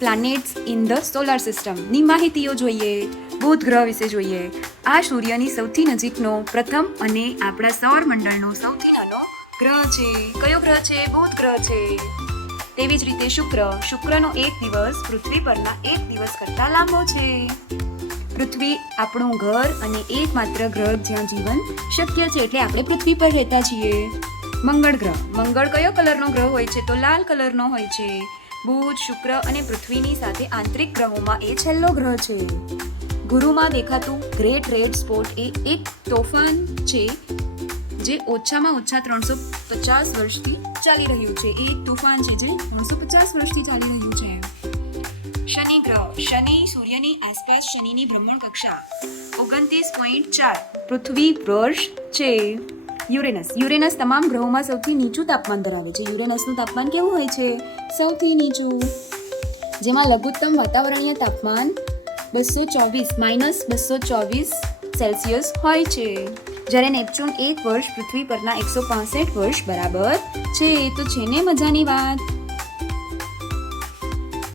Planets in the solar સિસ્ટમની માહિતીઓ જોઈએ. બુધ ગ્રહ વિશે જોઈએ. આ સૂર્યની સૌથી નજીકનો પ્રથમ અને આપણા સૌરમંડળનો સૌથી નાનો ગ્રહ છે. કયો ગ્રહ છે? બુધ ગ્રહ છે. તેવી જ રીતે શુક્રનો એક દિવસ પૃથ્વી પરના એક દિવસ કરતાં લાંબો છે. પૃથ્વી આપણું ઘર અને એકમાત્ર ગ્રહ જ્યાં જીવન શક્ય છે, એટલે આપણે પૃથ્વી પર રહેતા છીએ. મંગળ કયો કલરનો ગ્રહ હોય છે? તો લાલ કલરનો હોય છે. બુધ, શુક્ર અને પૃથ્વીની સાથે આંતરિક ગ્રહોમાં એ છેલ્લો ગ્રહ છે. ગુરુમાં દેખાતું ગ્રેટ રેડ સ્પોટ એ એક તોફાન છે જે ઓછામાં ઓછા 350 વર્ષથી ચાલી રહ્યું છે. એ એક તોફાન છે જે 350 વર્ષથી ચાલી રહ્યું છે. શનિ સૂર્યની આસપાસ શનિની ભ્રમણ કક્ષા 29.4 પૃથ્વી વર્ષ છે. યુરેનસ તમામ ગ્રહોમાં સૌથી નીચું તાપમાન ધરાવે છે. યુરેનસનું તાપમાન કેવું હોય છે? સૌથી નીચું, જેમાં લઘુત્તમ વાતાવરણીય તાપમાન -224 સેલ્સિયસ હોય છે. જ્યારે નેપચ્યુન એક વર્ષ પૃથ્વી પરના 165 વર્ષ બરાબર છે. તો છે ને મજાની વાત.